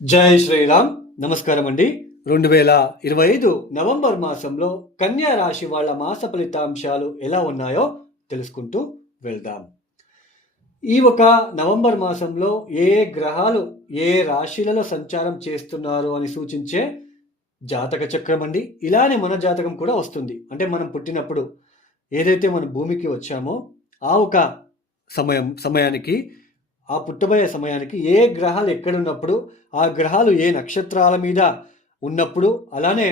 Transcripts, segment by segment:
జై శ్రీరామ్. నమస్కారం అండి. 2025 నవంబర్ మాసంలో కన్యా రాశి వాళ్ళ మాస ఫలితాంశాలు ఎలా ఉన్నాయో తెలుసుకుంటూ వెళ్దాం. ఈ ఒక నవంబర్ మాసంలో ఏ గ్రహాలు ఏ రాశిలలో సంచారం చేస్తున్నారు అని సూచించే జాతక చక్రం అండి. ఇలానే మన జాతకం కూడా వస్తుంది. అంటే మనం పుట్టినప్పుడు ఏదైతే మన భూమికి వచ్చామో ఆ ఒక సమయానికి ఆ పుట్టబోయే సమయానికి ఏ గ్రహాలు ఎక్కడున్నప్పుడు, ఆ గ్రహాలు ఏ నక్షత్రాల మీద ఉన్నప్పుడు, అలానే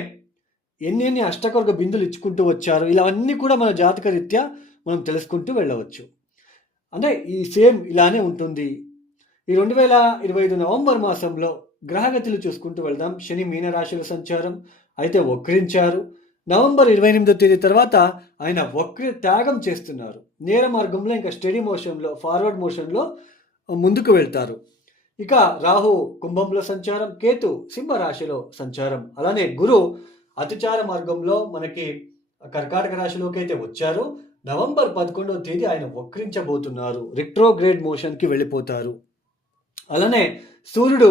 ఎన్ని అష్టకొర్గ బిందులు ఇచ్చుకుంటూ వచ్చారు, ఇలా అన్నీ కూడా మన జాతక రీత్యా మనం తెలుసుకుంటూ వెళ్ళవచ్చు. అంటే ఈ సేమ్ ఇలానే ఉంటుంది. ఈ 2025 నవంబర్ మాసంలో గ్రహగతులు చూసుకుంటూ వెళ్దాం. శని మీనరాశిలో సంచారం అయితే వక్రించారు. నవంబర్ 28వ తేదీ తర్వాత ఆయన త్యాగం చేస్తున్నారు. నేర మార్గంలో ఇంకా స్టడీ మోషన్లో ఫార్వర్డ్ మోషన్లో ముందుకు వెళ్తారు. ఇక రాహు కుంభంలో సంచారం, కేతు సింహరాశిలో సంచారం, అలానే గురు అతిచార మార్గంలో మనకి కర్కాటక రాశిలోకి అయితే వచ్చారు. నవంబర్ 11వ తేదీ ఆయన వక్రించబోతున్నారు. రిట్రోగ్రేడ్ మోషన్కి వెళ్ళిపోతారు. అలానే సూర్యుడు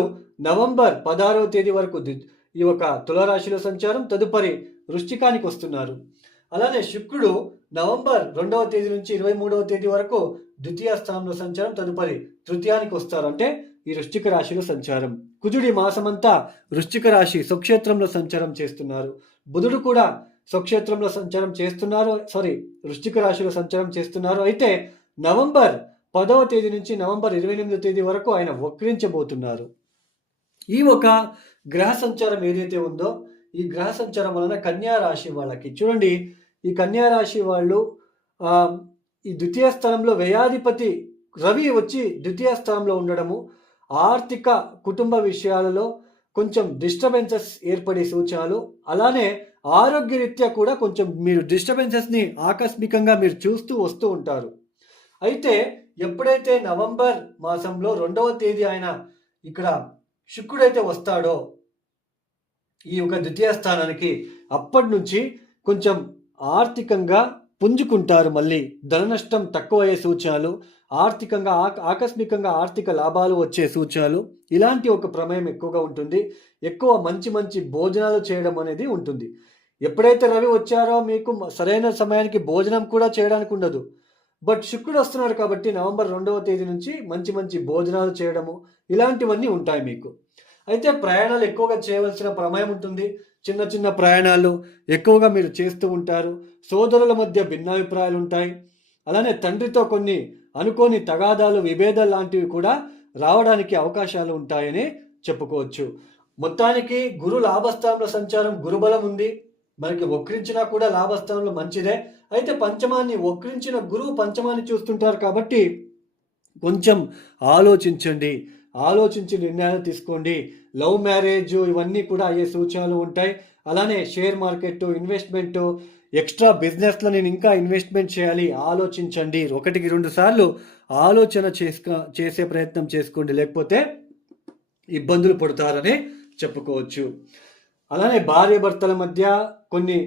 నవంబర్ 16వ తేదీ వరకు ఈ ఒక తులారాశిలో సంచారం, తదుపరి వృశ్చికానికి వస్తున్నారు. అలానే శుక్రుడు నవంబర్ 2వ తేదీ నుంచి 23వ తేదీ వరకు ద్వితీయ స్థానంలో సంచారం, తదుపరి తృతీయానికి వస్తారు. అంటే ఈ వృశ్చిక రాశిలో సంచారం. కుజుడి మాసమంతా వృశ్చిక రాశి స్వక్షేత్రంలో సంచారం చేస్తున్నారు. బుధుడు కూడా స్వక్షేత్రంలో సంచారం చేస్తున్నారు. వృశ్చిక రాశిలో సంచారం చేస్తున్నారు. అయితే నవంబర్ 10వ తేదీ నుంచి నవంబర్ 28వ తేదీ వరకు ఆయన వక్రించబోతున్నారు. ఈ ఒక గ్రహ సంచారం ఏదైతే ఉందో ఈ గ్రహ సంచారం వలన కన్యా రాశి వాళ్ళకి చూడండి, ఈ కన్యా రాశి వాళ్ళు ఈ ద్వితీయ స్థానంలో వ్యయాధిపతి రవి వచ్చి ద్వితీయ స్థానంలో ఉండడము ఆర్థిక కుటుంబ విషయాలలో కొంచెం డిస్టర్బెన్సెస్ ఏర్పడే సూచనలు, అలానే ఆరోగ్యరీత్యా కూడా కొంచెం మీరు డిస్టర్బెన్సెస్ని ఆకస్మికంగా మీరు చూస్తూ వస్తూ ఉంటారు. అయితే ఎప్పుడైతే నవంబర్ మాసంలో 2వ తేదీ ఆయన ఇక్కడ శుక్రుడైతే వస్తాడో ఈ యొక్క ద్వితీయ స్థానానికి, అప్పటి నుంచి కొంచెం ఆర్థికంగా పుంజుకుంటారు. మళ్ళీ ధన నష్టం తక్కువయ్యే సూచనలు, ఆర్థికంగా ఆకస్మికంగా ఆర్థిక లాభాలు వచ్చే సూచనలు, ఇలాంటి ఒక ప్రమేయం ఎక్కువగా ఉంటుంది. ఎక్కువ మంచి మంచి భోజనాలు చేయడం అనేది ఉంటుంది. ఎప్పుడైతే రవి వచ్చారో మీకు సరైన సమయానికి భోజనం కూడా చేయడానికి ఉండదు. బట్ శుక్రుడు వస్తున్నాడు కాబట్టి నవంబర్ 2వ తేదీ నుంచి మంచి మంచి భోజనాలు చేయడము ఇలాంటివన్నీ ఉంటాయి మీకు. అయితే ప్రయాణాలు ఎక్కువగా చేయవలసిన ప్రమేయం ఉంటుంది. చిన్న చిన్న ప్రయాణాలు ఎక్కువగా మీరు చేస్తూ ఉంటారు. సోదరుల మధ్య భిన్నాభిప్రాయాలు ఉంటాయి. అలానే తండ్రితో కొన్ని అనుకోని తగాదాలు విభేదాలు లాంటివి కూడా రావడానికి అవకాశాలు ఉంటాయని చెప్పుకోవచ్చు. మొత్తానికి గురు లాభస్థానంలో సంచారం, గురుబలం ఉంది. మనకి వక్రించినా కూడా లాభస్థానంలో మంచిదే. అయితే పంచమాన్ని వక్రించిన గురువు పంచమాన్ని చూస్తుంటారు కాబట్టి కొంచెం ఆలోచించి నిర్ణయాలు తీసుకోండి. లవ్ మ్యారేజ్ ఇవన్నీ కూడా అయ్యే సూచనలు ఉంటాయి. అలానే షేర్ మార్కెట్ ఇన్వెస్ట్మెంట్, ఎక్స్ట్రా బిజినెస్లో నేను ఇంకా ఇన్వెస్ట్మెంట్ చేయాలి, ఆలోచించండి. 1-2 సార్లు ఆలోచన చేసే ప్రయత్నం చేసుకోండి, లేకపోతే ఇబ్బందులు పడతారని చెప్పుకోవచ్చు. అలానే భార్య భర్తల మధ్య కొన్ని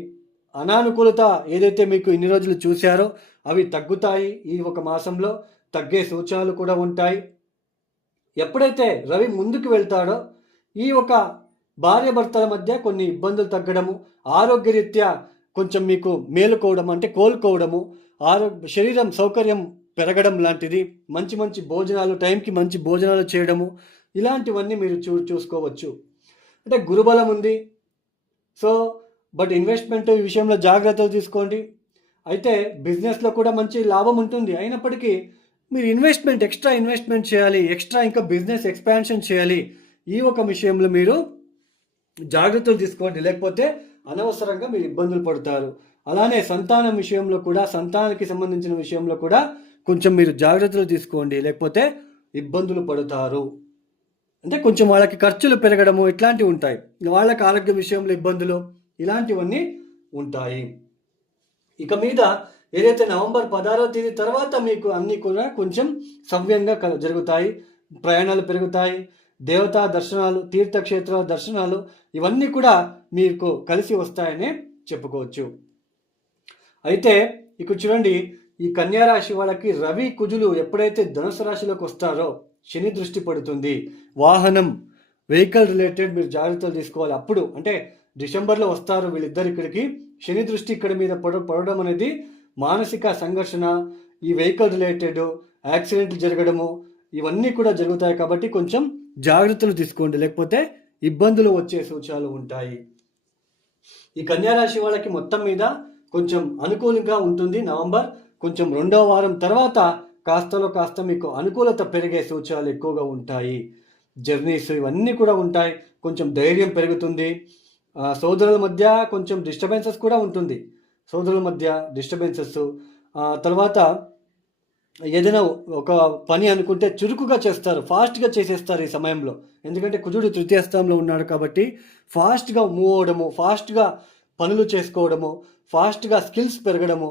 అనానుకూలత ఏదైతే మీకు ఇన్ని రోజులు చూశారో అవి తగ్గుతాయి. ఈ ఒక మాసంలో తగ్గే సూచనలు కూడా ఉంటాయి. ఎప్పుడైతే రవి ముందుకు వెళ్తాడో ఈ ఒక భార్య భర్తల మధ్య కొన్ని ఇబ్బందులు తగ్గడము, ఆరోగ్యరీత్యా కొంచెం మీకు మేలుకోవడం అంటే కోలుకోవడము, శరీరం సౌకర్యం పెరగడం లాంటిది, మంచి మంచి భోజనాలు టైంకి మంచి భోజనాలు చేయడము, ఇలాంటివన్నీ మీరు చూసుకోవచ్చు. అంటే గురుబలం ఉంది. బట్ ఇన్వెస్ట్మెంట్ ఈ విషయంలో జాగ్రత్తలు తీసుకోండి. అయితే బిజినెస్లో కూడా మంచి లాభం ఉంటుంది. అయినప్పటికీ మీరు ఎక్స్ట్రా ఇన్వెస్ట్మెంట్ చేయాలి, ఎక్స్ట్రా ఇంకా బిజినెస్ ఎక్స్పాన్షన్ చేయాలి. ఈ ఒక విషయంలో మీరు జాగ్రత్తలు తీసుకోండి, లేకపోతే అనవసరంగా మీరు ఇబ్బందులు పడతారు. అలానే సంతానం విషయంలో కూడా, సంతానానికి సంబంధించిన విషయంలో కూడా కొంచెం మీరు జాగ్రత్తలు తీసుకోండి, లేకపోతే ఇబ్బందులు పడతారు. అంటే కొంచెం వాళ్ళకి ఖర్చులు పెరగడము ఇట్లాంటివి ఉంటాయి. వాళ్ళకి ఆరోగ్య విషయంలో ఇబ్బందులు ఇలాంటివన్నీ ఉంటాయి. ఇక మీద ఏదైతే నవంబర్ 16వ తేదీ తర్వాత మీకు అన్నీ కూడా కొంచెం సవ్యంగా జరుగుతాయి. ప్రయాణాలు పెరుగుతాయి, దేవతా దర్శనాలు, తీర్థక్షేత్రాల దర్శనాలు ఇవన్నీ కూడా మీకు కలిసి వస్తాయని చెప్పుకోవచ్చు. అయితే ఇక చూడండి, ఈ కన్యా రాశి వాళ్ళకి రవి కుజులు ఎప్పుడైతే ధనుసు రాశిలోకి వస్తారో శని దృష్టి పడుతుంది. వాహనం వెహికల్ రిలేటెడ్ మీరు జాగ్రత్తలు తీసుకోవాలి. అప్పుడు అంటే డిసెంబర్లో వస్తారు వీళ్ళిద్దరు ఇక్కడికి. శని దృష్టి ఇక్కడ మీద పడడం అనేది మానసిక సంఘర్షణ, ఈ వెహికల్ రిలేటెడ్ యాక్సిడెంట్లు జరగడము ఇవన్నీ కూడా జరుగుతాయి. కాబట్టి కొంచెం జాగ్రత్తలు తీసుకోండి, లేకపోతే ఇబ్బందులు వచ్చే సూచనలు ఉంటాయి. ఈ కన్యారాశి వాళ్ళకి మొత్తం మీద కొంచెం అనుకూలంగా ఉంటుంది నవంబర్. కొంచెం 2వ వారం తర్వాత కాస్తలో కాస్త మీకు అనుకూలత పెరిగే సూచనలు ఎక్కువగా ఉంటాయి. జర్నీస్ ఇవన్నీ కూడా ఉంటాయి. కొంచెం ధైర్యం పెరుగుతుంది. సోదరుల మధ్య కొంచెం డిస్టర్బెన్సెస్ కూడా ఉంటుంది. సోదరుల మధ్య డిస్టర్బెన్సెస్, తర్వాత ఏదైనా ఒక పని అనుకుంటే చురుకుగా చేస్తారు, ఫాస్ట్గా చేసేస్తారు ఈ సమయంలో. ఎందుకంటే కుజుడు తృతీయ స్థానంలో ఉన్నాడు కాబట్టి ఫాస్ట్గా మూవ్ అవ్వడము, ఫాస్ట్గా పనులు చేసుకోవడము, ఫాస్ట్గా స్కిల్స్ పెరగడము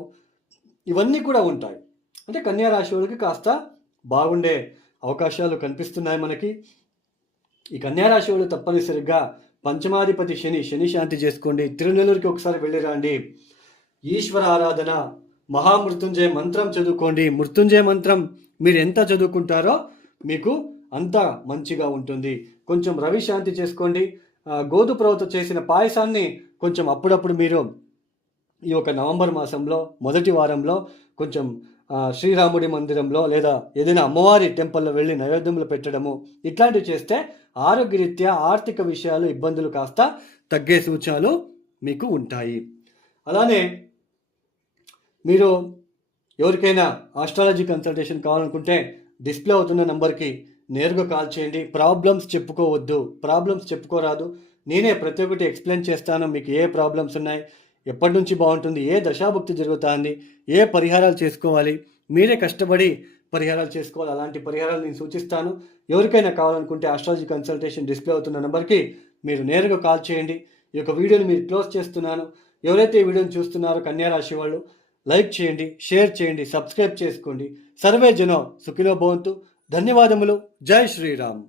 ఇవన్నీ కూడా ఉంటాయి. అంటే కన్యా రాశి వాళ్ళకి కాస్త బాగుండే అవకాశాలు కనిపిస్తున్నాయి మనకి. ఈ కన్యా రాశి వాళ్ళు తప్పనిసరిగా పంచమాధిపతి శని శాంతి చేసుకోండి. తిరునెల్లూరుకి ఒకసారి వెళ్ళిరండి. ఈశ్వర ఆరాధన, మహామృత్యుంజయ మంత్రం చదువుకోండి. మృత్యుంజయ మంత్రం మీరు ఎంత చదువుకుంటారో మీకు అంత మంచిగా ఉంటుంది. కొంచెం రవి శాంతి చేసుకోండి. గోధుమరవ్వతో చేసిన పాయసాన్ని కొంచెం అప్పుడప్పుడు మీరు ఈ యొక్క నవంబర్ మాసంలో మొదటి వారంలో కొంచెం శ్రీరాముడి మందిరంలో లేదా ఏదైనా అమ్మవారి టెంపుల్లో వెళ్ళి నైవేద్యంలో పెట్టడము ఇట్లాంటివి చేస్తే ఆరోగ్యరీత్యా ఆర్థిక విషయాలు ఇబ్బందులు కాస్త తగ్గే సూచనలు మీకు ఉంటాయి. అలానే మీరు ఎవరికైనా ఆస్ట్రాలజీ కన్సల్టేషన్ కావాలనుకుంటే డిస్ప్లే అవుతున్న నెంబర్కి నేరుగా కాల్ చేయండి. ప్రాబ్లమ్స్ చెప్పుకోవద్దు, ప్రాబ్లమ్స్ చెప్పుకోరాదు. నేనే ప్రతి ఒక్కటి ఎక్స్ప్లెయిన్ చేస్తాను. మీకు ఏ ప్రాబ్లమ్స్ ఉన్నాయి, ఎప్పటి నుంచి బాగుంటుంది, ఏ దశాభుక్తి జరుగుతుంది, ఏ పరిహారాలు చేసుకోవాలి, మీరే కష్టపడి పరిహారాలు చేసుకోవాలి. అలాంటి పరిహారాలు నేను సూచిస్తాను. ఎవరికైనా కావాలనుకుంటే ఆస్ట్రాలజీ కన్సల్టేషన్ డిస్ప్లే అవుతున్న నెంబర్కి మీరు నేరుగా కాల్ చేయండి. ఈ యొక్క వీడియోని మీరు క్లోజ్ చేస్తున్నాను. ఎవరైతే ఈ వీడియోని చూస్తున్నారో కన్యా రాశి వాళ్ళు లైక్ చేయండి, షేర్ చేయండి, సబ్స్క్రైబ్ చేసుకోండి. సర్వే జనో సుఖినో భవంతు. ధన్యవాదములు. జై శ్రీరామ్.